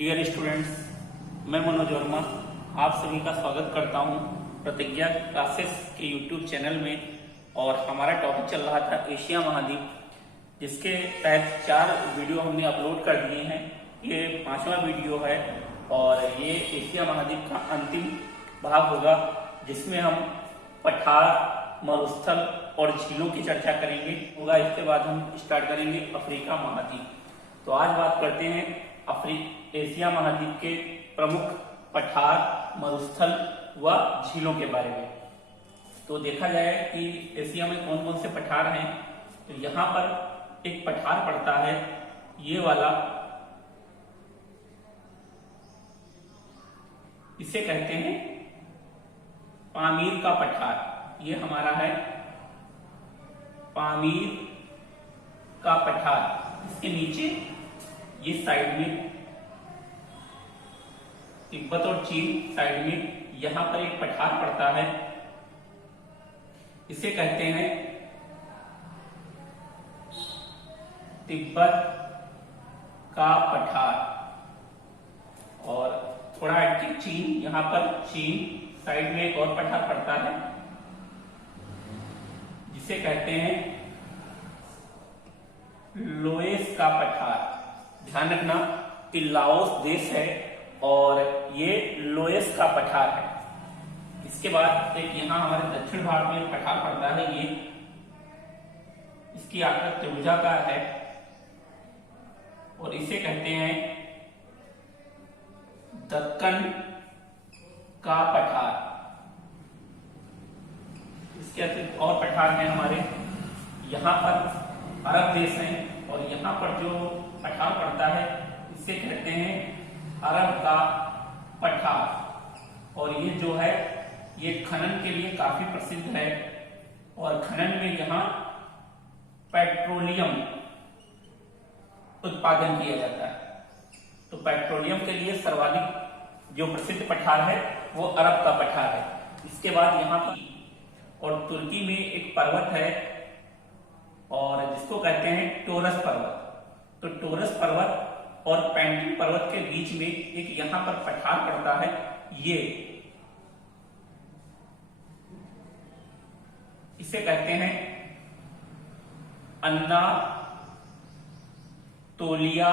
Dear students, मैं मनोज वर्मा आप सभी का स्वागत करता हूं प्रतिज्ञा क्लासेस के यूट्यूब चैनल में। और हमारा टॉपिक चल रहा था एशिया महाद्वीप, जिसके तहत 4 वीडियो हमने अपलोड कर दिए हैं। ये 5वां वीडियो है और ये एशिया महाद्वीप का अंतिम भाग होगा, जिसमें हम पठार, मरुस्थल और झीलों की चर्चा करेंगे होगा। इसके बाद हम स्टार्ट करेंगे अफ्रीका महाद्वीप। तो आज बात करते हैं एशिया महाद्वीप के प्रमुख पठार, मरुस्थल व झीलों के बारे में। तो देखा जाए कि एशिया में कौन कौन से पठार हैं, तो यहाँ पर एक पठार पड़ता है, ये वाला, इसे कहते हैं पामीर का पठार। ये हमारा है पामीर का पठार। इसके नीचे ये साइड में तिब्बत और चीन साइड में यहां पर एक पठार पड़ता है, इसे कहते हैं तिब्बत का पठार। और थोड़ा हटके चीन, यहां पर चीन साइड में एक और पठार पड़ता है, जिसे कहते हैं लोएस का पठार। ध्यान रखना कि लाओस देश है और ये लोएस का पठार है। इसके बाद एक यहाँ हमारे दक्षिण भारत में पठार पड़ता है, ये इसकी आकृति त्रिभुजा का है और इसे कहते हैं दक्कन का पठार। इसके अतिरिक्त और पठार हैं हमारे, यहाँ पर अरब देश हैं और यहाँ पर जो पठार पड़ता है इसे कहते हैं अरब का पठार। और ये जो है ये खनन के लिए काफी प्रसिद्ध है और खनन में यहाँ पेट्रोलियम उत्पादन किया जाता है। तो पेट्रोलियम के लिए सर्वाधिक जो प्रसिद्ध पठार है वो अरब का पठार है। इसके बाद यहाँ पर और तुर्की में एक पर्वत है और जिसको कहते हैं टोरस पर्वत। तो टोरस पर्वत और पेंटिन पर्वत के बीच में एक यहां पर पठार पड़ता है, ये इसे कहते हैं अन्ना तोलिया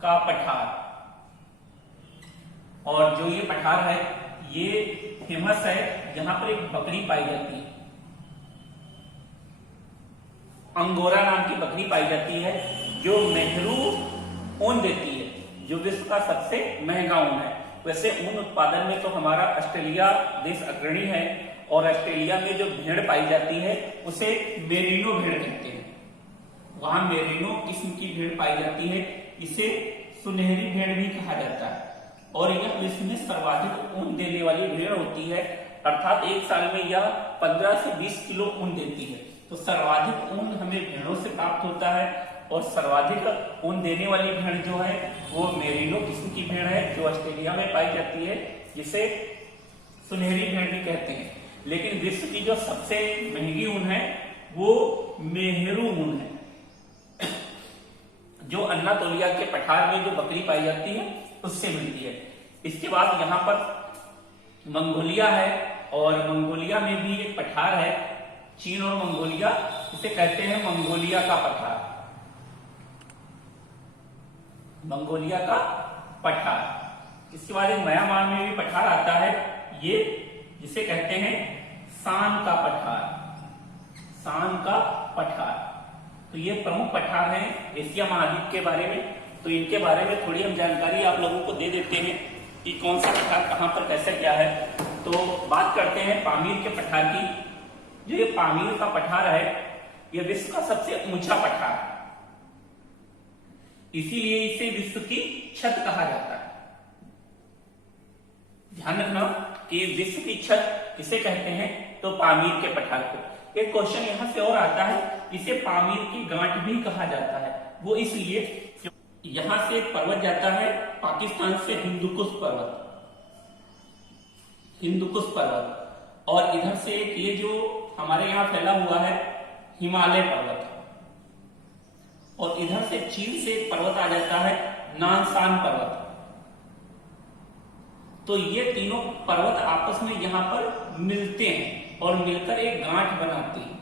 का पठार। और जो ये पठार है ये फेमस है, यहां पर एक बकरी पाई जाती है, अंगोरा नाम की बकरी पाई जाती है, जो मेहरू ऊन देती है, जो विश्व का सबसे महंगा ऊन है। वैसे ऊन उत्पादन में तो हमारा ऑस्ट्रेलिया देश अग्रणी है और ऑस्ट्रेलिया में जो भेड़ पाई जाती है उसे मेरिनो भेड़ कहते हैं। वहां मेरिनो किस्म की भेड़ पाई जाती है, इसे सुनहरी भेड़ भी कहा जाता है। और यह विश्व में सर्वाधिक ऊन देने वाली भेड़ होती है, अर्थात एक साल में यह 15 से 20 किलो ऊन देती है। तो सर्वाधिक ऊन हमें भेड़ों से प्राप्त होता है और सर्वाधिक ऊन देने वाली भेड़ जो है वो मेरिनो किस्म की भेड़ है, जो ऑस्ट्रेलिया में पाई जाती है, जिसे सुनहरी भेड़ भी कहते हैं। लेकिन विश्व की जो सबसे महंगी ऊन है वो मेहरू ऊन है, जो अन्ना तोलिया के पठार में जो बकरी पाई जाती है उससे मिलती है। इसके बाद यहाँ पर मंगोलिया है और मंगोलिया में भी एक पठार है, चीन और मंगोलिया, इसे कहते हैं मंगोलिया का पठार, मंगोलिया का पठार। इसके बाद एक म्यांमार में भी पठार आता है, ये जिसे कहते हैं शान का पठार, शान का पठार। तो ये प्रमुख पठार हैं एशिया महाद्वीप के बारे में। तो इनके बारे में थोड़ी हम जानकारी आप लोगों को दे देते हैं कि कौन सा पठार कहां पर कैसे क्या है। तो बात करते हैं पामीर के पठार की। जो ये पामीर का पठार है यह विश्व का सबसे ऊंचा पठार है, इसीलिए इसे विश्व की छत कहा जाता है। ध्यान रखना कि विश्व की छत किसे कहते हैं, तो पामीर के पठार को। एक क्वेश्चन यहां से और आता है, इसे पामीर की गांठ भी कहा जाता है। वो इसलिए यहां से एक पर्वत जाता है पाकिस्तान से, हिंदुकुश पर्वत, हिंदुकुश पर्वत, और इधर से ये जो हमारे यहाँ फैला हुआ है हिमालय पर्वत, और इधर से चीन से एक पर्वत आ जाता है नानसान पर्वत। तो ये तीनों पर्वत आपस में यहाँ पर मिलते हैं और मिलकर एक गांठ बनाते हैं,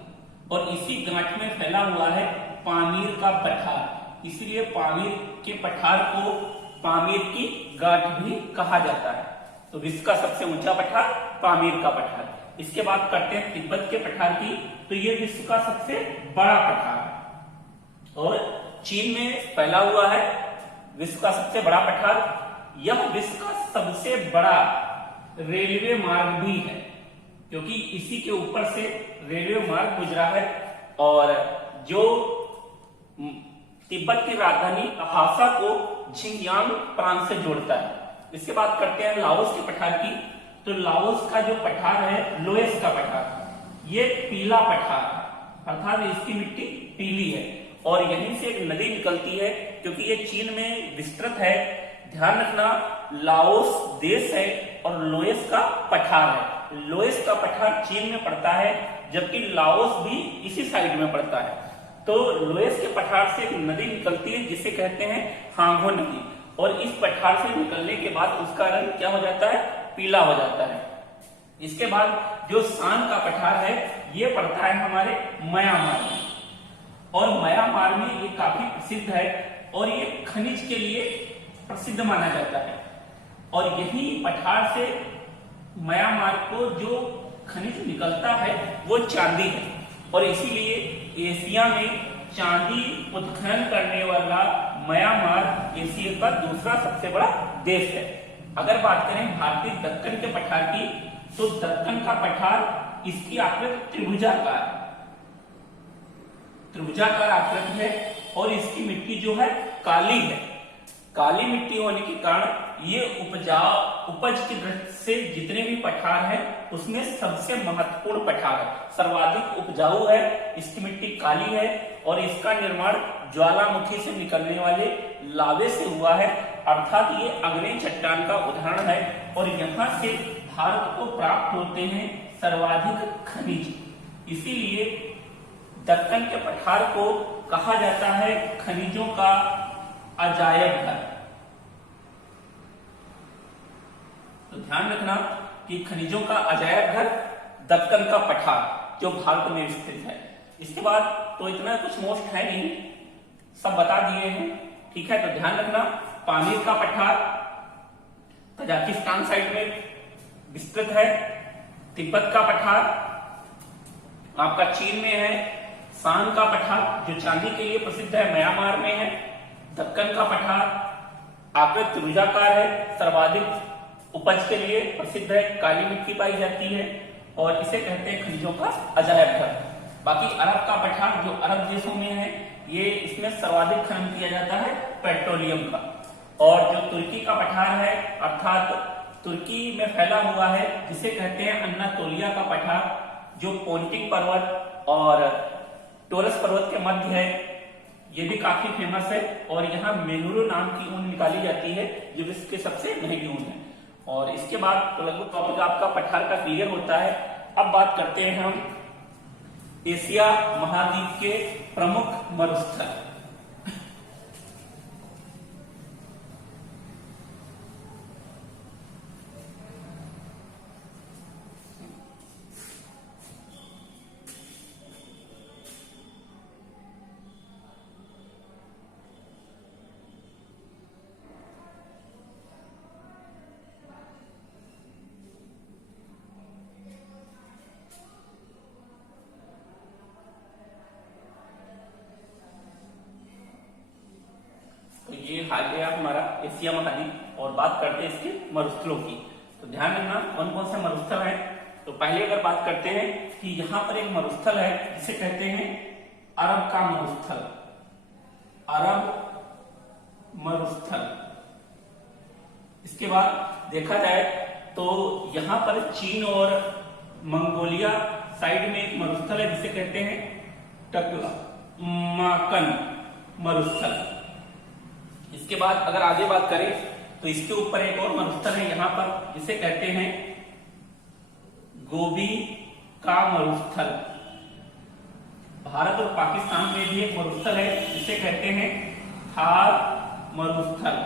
और इसी गांठ में फैला हुआ है पामीर का पठार। इसलिए पामीर के पठार को पामीर की गांठ भी कहा जाता है। तो विश्व का सबसे ऊंचा पठार पामीर का पठार। इसके बाद करते हैं तिब्बत के पठार की। तो ये विश्व का सबसे बड़ा पठार है और चीन में फैला हुआ है विश्व का सबसे बड़ा पठार। यह विश्व का सबसे बड़ा रेलवे मार्ग भी है, क्योंकि इसी के ऊपर से रेलवे मार्ग गुजरा है और जो तिब्बत की राजधानी लहासा को झिंजियांग प्रांत से जोड़ता है। इसके बाद करते हैं लाओस के पठार की। तो लाओस का जो पठार है लोएस का पठार, ये पीला पठार है, अर्थात इसकी मिट्टी पीली है और यहीं से एक नदी निकलती है, क्योंकि ये चीन में विस्तृत है। ध्यान रखना, लाओस देश है और लोएस का पठार है। लोएस का पठार चीन में पड़ता है, जबकि लाओस भी इसी साइड में पड़ता है। तो लोएस के पठार से एक नदी निकलती है जिसे कहते हैं हांगो नदी, और इस पठार से निकलने के बाद उसका रंग क्या हो जाता है, पीला हो जाता है। इसके बाद जो सान का पठार है ये पड़ता है हमारे म्यांमार में, और म्यांमार में ये काफी प्रसिद्ध है और ये खनिज के लिए प्रसिद्ध माना जाता है। और यही पठार से म्यांमार को जो खनिज निकलता है वो चांदी है, और इसीलिए एशिया में चांदी उत्खनन करने वाला म्यांमार एशिया का दूसरा सबसे बड़ा देश है। अगर बात करें भारतीय दक्कन के पठार की, तो दक्कन का पठार इसकी आकृति त्रिभुजाकार आकृति है और इसकी मिट्टी जो है काली है। काली मिट्टी होने के कारण ये उपज की दृष्टि से जितने भी पठार है उसमें सबसे महत्वपूर्ण पठार है, सर्वाधिक उपजाऊ है। इसकी मिट्टी काली है और इसका निर्माण ज्वालामुखी से निकलने वाले लावे से हुआ है, अर्थात ये अग्नि चट्टान का उदाहरण है। और यहाँ से भारत को प्राप्त होते हैं सर्वाधिक खनिज, इसीलिए दक्कन के पठार को कहा जाता है खनिजों का अजायब घर। तो ध्यान रखना कि खनिजों का अजायब घर दक्कन का पठार जो भारत में स्थित है। इसके बाद तो इतना कुछ मोस्ट है नहीं, सब बता दिए हैं, ठीक है। तो ध्यान रखना, पामीर का पठार कजाकिस्तान साइड में विस्तृत है। तिब्बत का पठार आपका चीन में है। सान का पठार जो चांदी के लिए प्रसिद्ध है म्यांमार में है। दक्कन का पठार आकृति त्रिभुजाकार है, सर्वाधिक उपज के लिए प्रसिद्ध है, काली मिट्टी पाई जाती है और इसे कहते हैं खनिजों का अजायब घर। बाकी अरब का पठार जो अरब देशों में है, ये इसमें सर्वाधिक खनन किया जाता है पेट्रोलियम का। और जो तुर्की का पठार है, अर्थात तुर्की में फैला हुआ है, जिसे कहते हैं अन्नातोलिया का पठार, जो पोंटिक पर्वत और टोरस पर्वत के मध्य है, ये भी काफी फेमस है। और यहाँ मेनुरू नाम की ऊन निकाली जाती है जो विश्व के सबसे महंगी ऊन है। और इसके बाद तो लगभग टॉपिक आपका पठार का क्लियर होता है। अब बात करते हैं हम एशिया महाद्वीप के प्रमुख मरुस्थल। ये आ गया हमारा एशिया महाद्वीप और बात करते हैं इसके मरुस्थलों की। तो ध्यान रखना कौन कौन से मरुस्थल हैं। तो पहले अगर बात करते हैं कि यहाँ पर एक मरुस्थल है जिसे कहते हैं अरब का मरुस्थल। अरब मरुस्थल। इसके बाद देखा जाए तो यहाँ पर चीन और मंगोलिया साइड में एक मरुस्थल है जिसे कहते हैं टकमाकन मरुस्थल। इसके बाद अगर आगे बात करें तो इसके ऊपर एक और मरुस्थल है यहाँ पर जिसे कहते हैं गोबी का मरुस्थल। भारत और पाकिस्तान में भी एक मरुस्थल है जिसे कहते हैं थार मरुस्थल।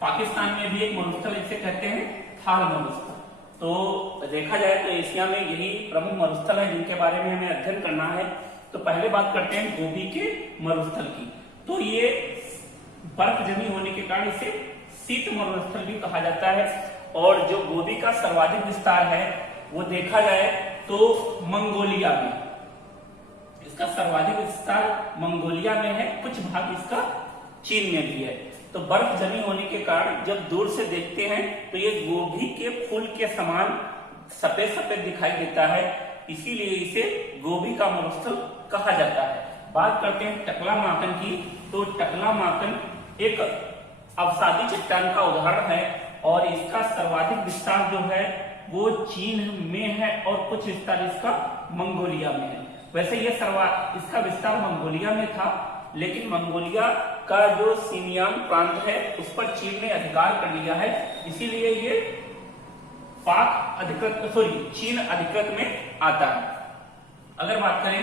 पाकिस्तान में भी एक मरुस्थल इसे कहते हैं थार मरुस्थल। तो देखा जाए तो एशिया में यही प्रमुख मरुस्थल है जिनके बारे में हमें अध्ययन करना है। तो पहले बात करते हैं गोबी के मरुस्थल की। तो ये बर्फ जमी होने के कारण इसे शीत मरुस्थल भी कहा जाता है। और जो गोबी का सर्वाधिक विस्तार है वो देखा जाए तो मंगोलिया में, इसका सर्वाधिक विस्तार मंगोलिया में है, कुछ भाग इसका चीन में भी है। तो बर्फ जमी होने के कारण जब दूर से देखते हैं तो ये गोभी के फूल के समान सफेद सफेद दिखाई देता है, इसीलिए इसे गोभी का मरुस्थल कहा जाता है। बात करते हैं टकलामाकन की। तो टकलामाकन एक अवसादी चट्टान का उदाहरण है और इसका सर्वाधिक विस्तार जो है वो चीन में है और कुछ विस्तार इसका मंगोलिया में है। वैसे ये इसका विस्तार मंगोलिया में था, लेकिन मंगोलिया का जो सिनयांग प्रांत है उस पर चीन ने अधिकार कर लिया है, इसीलिए ये चीन अधिकृत में आता है। अगर बात करें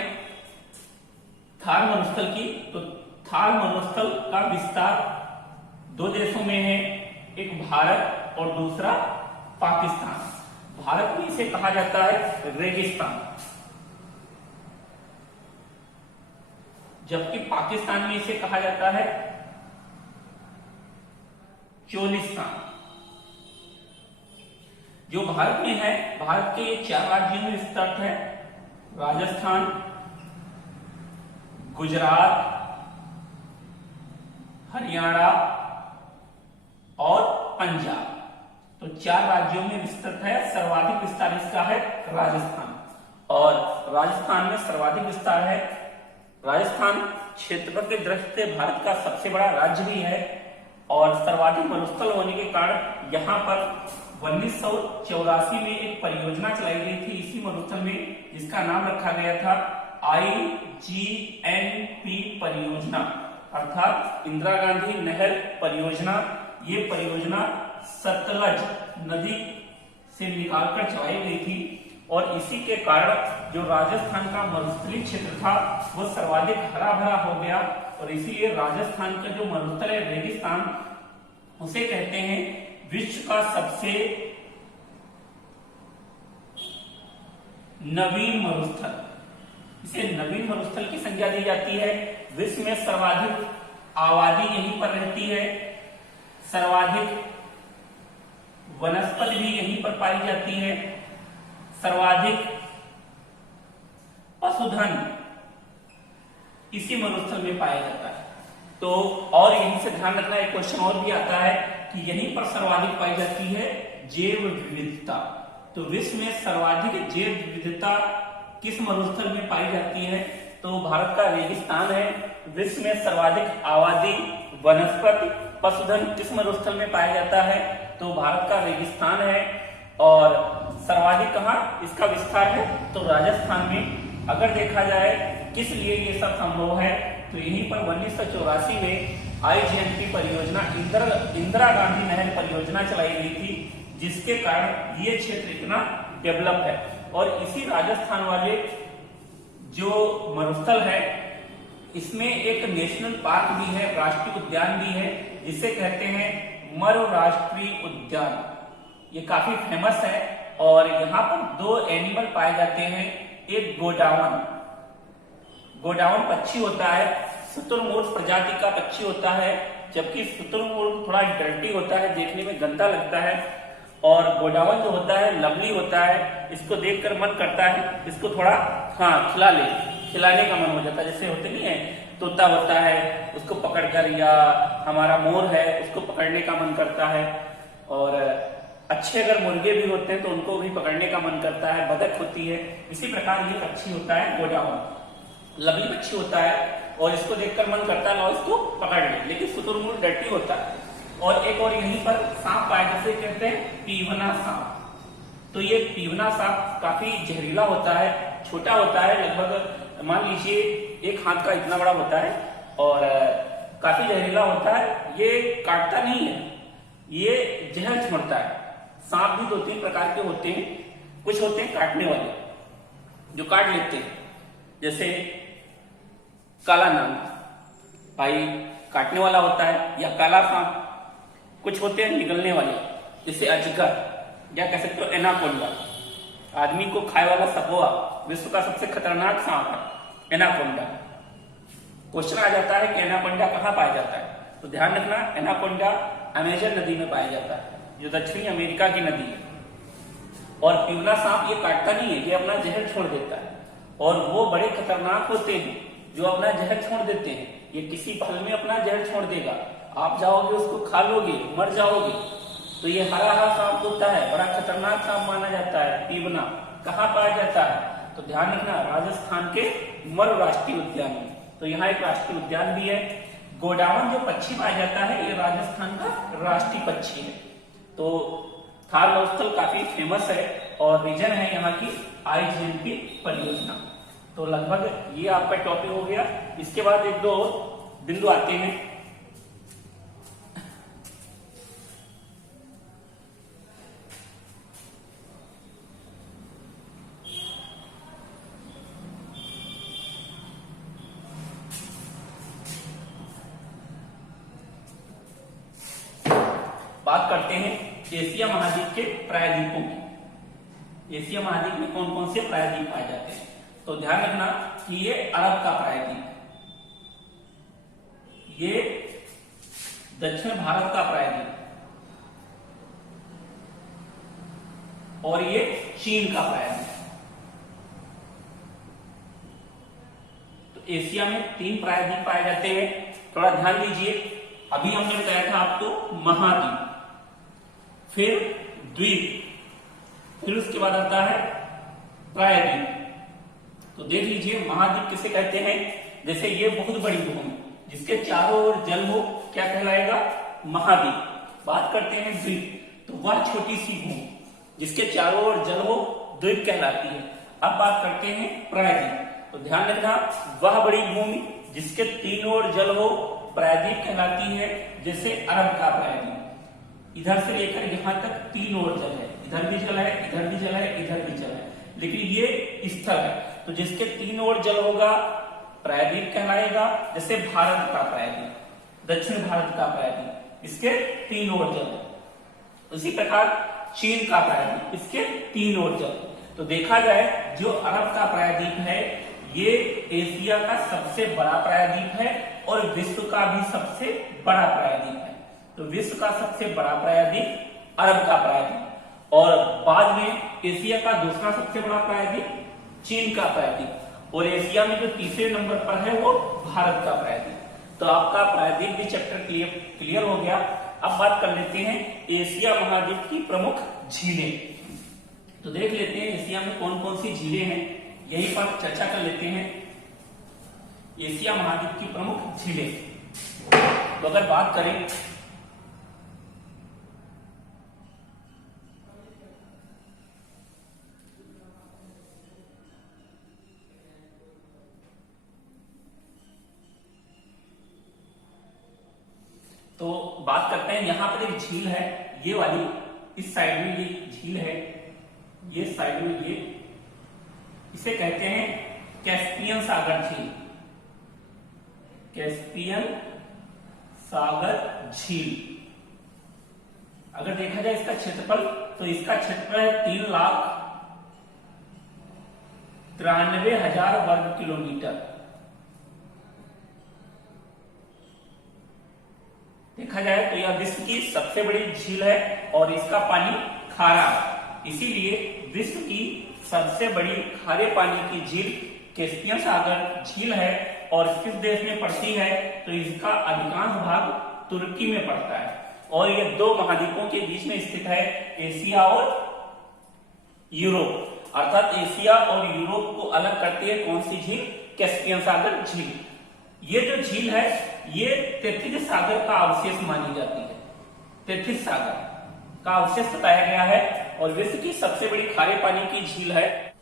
थार मरुस्थल की, तो थार मरुस्थल का विस्तार दो देशों में है, एक भारत और दूसरा पाकिस्तान। भारत में इसे कहा जाता है रेगिस्तान, जबकि पाकिस्तान में इसे कहा जाता है चोलिस्तान। जो भारत में है, भारत के 4 राज्यों में विस्तृत है, राजस्थान, गुजरात, हरियाणा और पंजाब। तो 4 राज्यों में विस्तृत है। सर्वाधिक विस्तार इसका है राजस्थान, और राजस्थान में सर्वाधिक विस्तार है। राजस्थान क्षेत्रफल की दृष्टि से भारत का सबसे बड़ा राज्य भी है और सर्वाधिक मरुस्थल होने के कारण यहाँ पर 1984 में एक परियोजना चलाई गई थी इसी मरुस्थल में, जिसका नाम रखा गया था IGNP परियोजना, अर्थात इंदिरा गांधी नहर परियोजना। ये परियोजना सतलज नदी से निकालकर चलाई गई थी और इसी के कारण जो राजस्थान का मरुस्थलीय क्षेत्र था वो सर्वाधिक हरा भरा हो गया और इसीलिए राजस्थान का जो मरुस्थल है रेगिस्तान, उसे कहते हैं विश्व का सबसे नवीन मरुस्थल। इसे नवीन मरुस्थल की संज्ञा दी जाती है। विश्व में सर्वाधिक आबादी यहीं पर रहती है, सर्वाधिक वनस्पति भी यहीं पर पाई जाती है, सर्वाधिक पशुधन इसी मरुस्थल में पाया जाता है। तो और यहीं से ध्यान रखना, एक क्वेश्चन और भी आता है कि यहीं पर सर्वाधिक पाई जाती है जैव विविधता। तो विश्व में सर्वाधिक जैव विविधता किस मरुस्थल में पाई जाती है? तो भारत का रेगिस्तान है। विश्व में सर्वाधिक आबादी, वनस्पति, पशुधन किस मरुस्थल में पाया जाता है? तो भारत का रेगिस्तान है। और सर्वाधिक कहाँ इसका विस्तार है? तो राजस्थान में। अगर देखा जाए किस लिए ये सब संभव है, तो यहीं पर 1984 में IGNP परियोजना, इंदिरा गांधी नहर परियोजना चलाई गई थी, जिसके कारण ये क्षेत्र इतना डेवलप है। और इसी राजस्थान वाले जो मरुस्थल है, इसमें एक नेशनल पार्क भी है, राष्ट्रीय उद्यान भी है, जिसे कहते हैं मरु राष्ट्रीय उद्यान। ये काफी फेमस है और यहाँ पर 2 एनिमल पाए जाते हैं। एक गोडाउन पक्षी होता है, शुतुरमुर्ग प्रजाति का पक्षी होता है, जबकि शुतुरमुर्ग थोड़ा डर्टी होता है, देखने में गंदा लगता है। और गोडाउन जो होता है लवली होता है, इसको देखकर मन करता है इसको थोड़ा खिलाने का मन हो जाता है। जैसे होते नहीं है, तोता होता है उसको पकड़कर, या हमारा मोर है उसको पकड़ने का मन करता है। और अच्छे अगर मुर्गे भी होते हैं तो उनको भी पकड़ने का मन करता है, बतख होती है। इसी प्रकार ये पक्षी होता है गोडाउन, लवली पक्षी होता है और इसको देखकर मन करता है इसको पकड़ ले, लेकिन शुतुरमुर्ग डर्टी होता है। और एक और यहीं पर सांप पाया, जैसे कहते हैं पीवना सांप। तो ये पीवना सांप काफी जहरीला होता है, छोटा होता है, लगभग मान लीजिए 1 हाथ का इतना बड़ा होता है और काफी जहरीला होता है। ये काटता नहीं है, ये जहर छोड़ता है। सांप भी 2-3 प्रकार के होते हैं। कुछ होते हैं काटने वाले जो काट लेते हैं, जैसे काला नाग, भाई काटने वाला होता है, या काला सांप, कुछ होते हैं निगलने वाले, जैसे अजगर या कह सकते हो एनाकोंडा, आदमी को खाए वाला सपोआ, विश्व का सबसे खतरनाक सांप है एनाकोंडा। क्वेश्चन आ जाता है कि एनाकोंडा कहाँ पाया जाता है, तो ध्यान रखना एनाकोंडा अमेजन नदी में पाया जाता है, जो दक्षिणी अमेरिका की नदी है। और पिवला सांप ये काटता नहीं है, ये अपना जहर छोड़ देता है, और वो बड़े खतरनाक होते हैं जो अपना जहर छोड़ देते हैं। ये किसी पल में अपना जहर छोड़ देगा, आप जाओगे उसको खा लोगे, मर जाओगे। तो ये हरा हरा सांप होता है, बड़ा खतरनाक सांप माना जाता है पीवना। कहाँ पाया जाता है, तो ध्यान रखना राजस्थान के मरु राष्ट्रीय उद्यान में। तो यहाँ एक राष्ट्रीय उद्यान भी है। गोडावण जो पक्षी पाया जाता है, ये राजस्थान का राष्ट्रीय पक्षी है। तो थार महोत्सव काफी फेमस है और रीजन है यहाँ की IGNP परियोजना। तो लगभग ये आपका टॉपिक हो गया। इसके बाद एक दो बिंदु आते हैं। बात करते हैं एशिया महाद्वीप के प्रायद्वीपों की। एशिया महाद्वीप में कौन कौन से प्रायद्वीप पाए जाते हैं, तो ध्यान रखना कि ये अरब का प्रायद्वीप है, ये दक्षिण भारत का प्रायद्वीप और ये चीन का प्रायद्वीप। तो एशिया में 3 प्रायद्वीप पाए जाते हैं। थोड़ा ध्यान दीजिए, अभी हमने बताया था आपको महाद्वीप, फिर द्वीप, फिर उसके बाद आता है प्रायद्वीप। तो देख लीजिए महाद्वीप किसे कहते हैं, जैसे ये बहुत बड़ी भूमि जिसके चारों ओर जल हो, क्या कहलाएगा, महाद्वीप। बात करते हैं द्वीप, तो वह छोटी सी भूमि जिसके चारों ओर जल हो, द्वीप कहलाती है। अब बात करते हैं प्रायद्वीप, तो ध्यान रखना वह बड़ी भूमि जिसके 3 ओर जल हो, प्रायद्वीप कहलाती है, जैसे अरब का प्रायद्वीप। इधर से लेकर यहां तक 3 ओर जल है, इधर भी जल है, इधर भी जल है, इधर भी जल है, लेकिन ये स्थल है। तो जिसके 3 ओर जल होगा प्रायद्वीप कहलाएगा, जैसे भारत का प्रायद्वीप, दक्षिण भारत का प्रायद्वीप, इसके 3 ओर जल है। उसी प्रकार चीन का प्रायद्वीप, इसके 3 ओर जल। तो देखा जाए जो अरब का प्रायद्वीप है ये एशिया का सबसे बड़ा प्रायद्वीप है और विश्व का भी सबसे बड़ा प्रायद्वीप है। तो विश्व का सबसे बड़ा प्रायद्वीप अरब का प्रायद्वीप, और बाद में एशिया का दूसरा सबसे बड़ा प्रायद्वीप चीन का प्रायद्वीप, और एशिया में जो तीसरे नंबर पर है वो भारत का प्रायद्वीप। तो आपका प्रायद्वीप भी चैप्टर क्लियर हो गया। अब बात कर लेते हैं एशिया महाद्वीप की प्रमुख झीलें। तो देख लेते हैं एशिया में कौन कौन सी झीलें हैं, यही पर चर्चा कर लेते हैं। एशिया महाद्वीप की प्रमुख झीलें, तो अगर बात करें तो बात करते हैं, यहां पर एक झील है, ये वाली, इस साइड में ये झील है, ये साइड में ये, इसे कहते हैं कैस्पियन सागर झील। कैस्पियन सागर झील, अगर देखा जाए इसका क्षेत्रफल, तो इसका क्षेत्रफल है 3,93,000 वर्ग किलोमीटर। देखा जाए तो यह विश्व की सबसे बड़ी झील है और इसका पानी खारा है, इसीलिए विश्व की सबसे बड़ी खारे पानी की झील कैस्पियन सागर झील है। और किस देश में पड़ती है, तो इसका अधिकांश भाग तुर्की में पड़ता है, और ये 2 महाद्वीपों के बीच में स्थित है, एशिया और यूरोप। अर्थात एशिया और यूरोप को अलग करती है कौन सी झील, कैस्पियन सागर झील। ये जो झील है ये तेथिस सागर का अवशेष मानी जाती है, तेथिस सागर का अवशेष बताया गया है, और विश्व की सबसे बड़ी खारे पानी की झील है।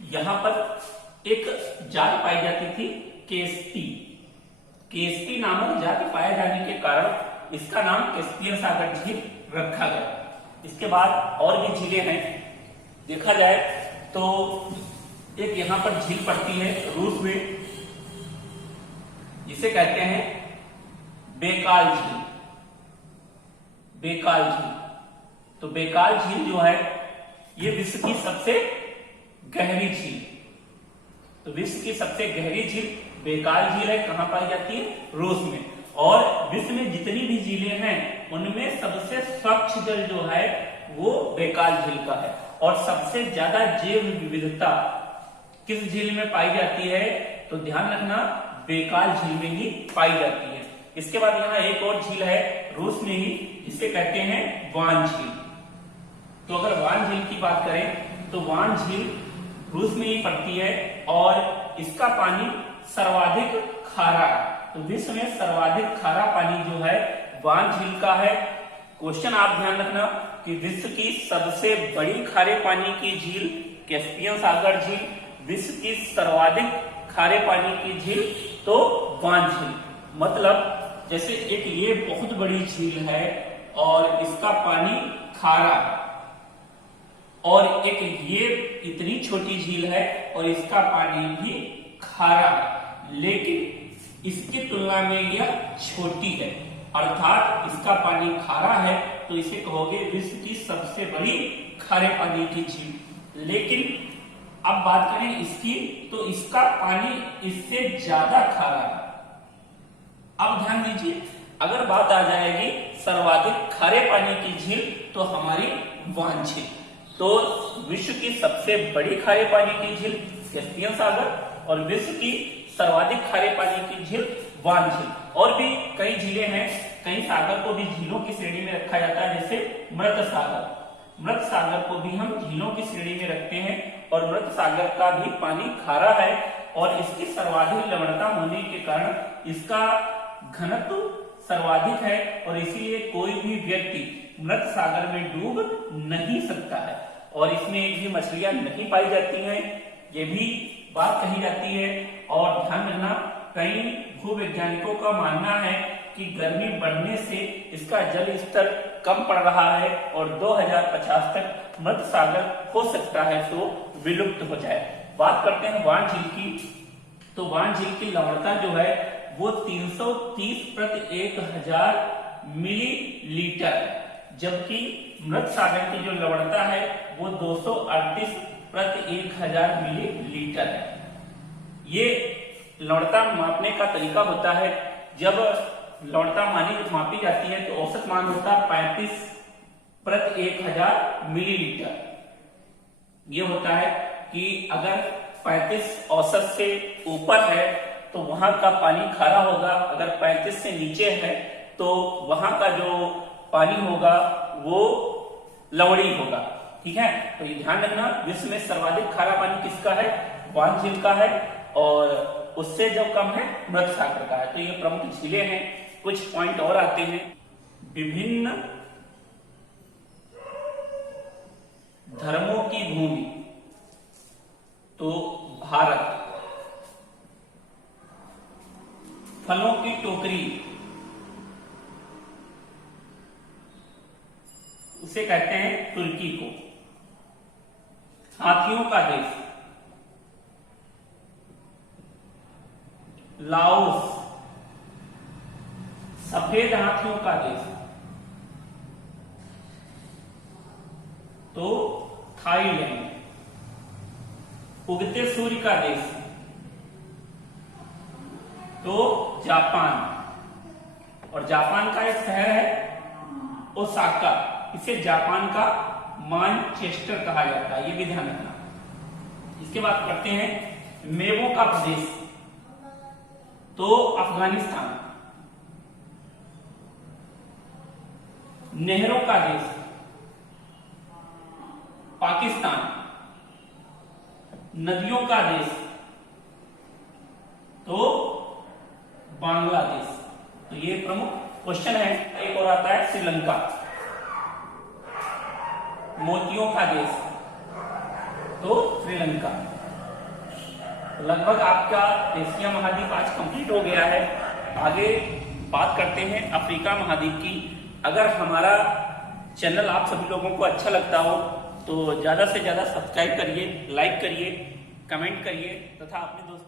यहां पर एक जाति पाई जाती थी केस्पी, केस्पी नामक जाति पाए जाने के कारण इसका नाम कैस्पियन सागर झील रखा गया। इसके बाद और भी झीलें हैं, देखा जाए तो एक यहां पर झील पड़ती है रूस में, जिसे कहते हैं बेकाल झील। बेकाल झील, तो बेकाल झील जो है ये विश्व की सबसे गहरी झील। तो विश्व की सबसे गहरी झील बेकाल झील है। कहां पाई जाती है? रूस में। और विश्व में जितनी भी झीलें हैं उनमें सबसे स्वच्छ जल जो है वो बेकाल झील का है। और सबसे ज्यादा जैव विविधता किस झील में पाई जाती है? तो ध्यान रखना, बेकाल झील में ही पाई जाती है। इसके बाद यहाँ एक और झील है रूस में ही, जिसे कहते हैं वान झील। तो अगर वान झील की बात करें तो वान झील रूस में ही पड़ती है और इसका पानी सर्वाधिक खारा है। तो विश्व में सर्वाधिक खारा पानी जो है वान झील का है। क्वेश्चन आप ध्यान रखना कि विश्व की सबसे बड़ी खारे पानी की झील कैस्पियन सागर झील, विश्व की सर्वाधिक खारे पानी की झील तो वान झील। मतलब जैसे एक ये बहुत बड़ी झील है और इसका पानी खारा है, और एक ये इतनी छोटी झील है और इसका पानी भी खारा है, लेकिन इसकी तुलना में यह छोटी है, अर्थात इसका पानी खारा है, तो इसे कहोगे विश्व की सबसे बड़ी खारे पानी की झील। लेकिन अब बात करें इसकी, तो इसका पानी इससे ज्यादा खारा है। अब ध्यान दीजिए, अगर बात आ जाएगी सर्वाधिक खारे पानी की झील तो हमारी वान झील। तो विश्व की सबसे बड़ी खारे पानी की झील कैस्पियन सागर और विश्व की सर्वाधिक खारे पानी की झील वान झील। और भी कई झीलें हैं, कई सागर को भी झीलों की श्रेणी में रखा जाता है, जैसे मृत सागर। मृत सागर को भी हम झीलों की श्रेणी में रखते हैं और मृत सागर का भी पानी खारा है और इसकी सर्वाधिक लवणता होने के कारण इसका घनत्व सर्वाधिक है और इसीलिए कोई भी व्यक्ति मृत सागर में डूब नहीं सकता है और इसमें एक भी मछलियां नहीं पाई जाती हैं, ये भी बात कही जाती है। और ध्यान रखना, कई भूवैज्ञानिकों का मानना है कि गर्मी बढ़ने से इसका जल स्तर कम पड़ रहा है और 2050 तक मृत सागर हो सकता है तो विलुप्त हो जाए। बात करते हैं वान झील की, तो वान झील की लवणता जो है वो 330 प्रति 1000 मिलीलीटर है, जबकि मृत सागर की जो लवणता है वो 238 प्रति 1000 मिलीलीटर है। ये लवणता मापने का तरीका होता है, जब लवणता मापी जाती है तो औसत मान होता है 35 प्रति 1000 मिलीलीटर। ये होता है कि अगर 35 औसत से ऊपर है तो वहां का पानी खारा होगा, अगर 35 से नीचे है तो वहां का जो पानी होगा वो लवणी होगा। ठीक है, तो ये ध्यान रखना, विश्व में सर्वाधिक खारा पानी किसका है? वान झील का है, और उससे जो कम है मृत सागर का है। तो ये प्रमुख झीलें हैं। कुछ पॉइंट और आते हैं। विभिन्न धर्मों की भूमि, तो भारत। फलों की टोकरी, उसे कहते हैं तुर्की को। हाथियों का देश लाओस। सफेद हाथियों का देश तो थाईलैंड। उगते सूर्य का देश तो जापान, और जापान का एक शहर है ओसाका, इसे जापान का मानचेस्टर कहा जाता है, ये भी ध्यान रखना। इसके बाद करते हैं मेवों का प्रदेश, तो अफगानिस्तान। नहरों का देश पाकिस्तान। नदियों का देश तो बांग्लादेश। तो ये प्रमुख क्वेश्चन है। एक और आता है श्रीलंका। मोतियों का देश तो श्रीलंका। लगभग आपका एशिया महाद्वीप आज कंप्लीट हो गया है। आगे बात करते हैं अफ्रीका महाद्वीप की। अगर हमारा चैनल आप सभी लोगों को अच्छा लगता हो तो ज्यादा से ज्यादा सब्सक्राइब करिए, लाइक करिए, कमेंट करिए तथा अपने दोस्तों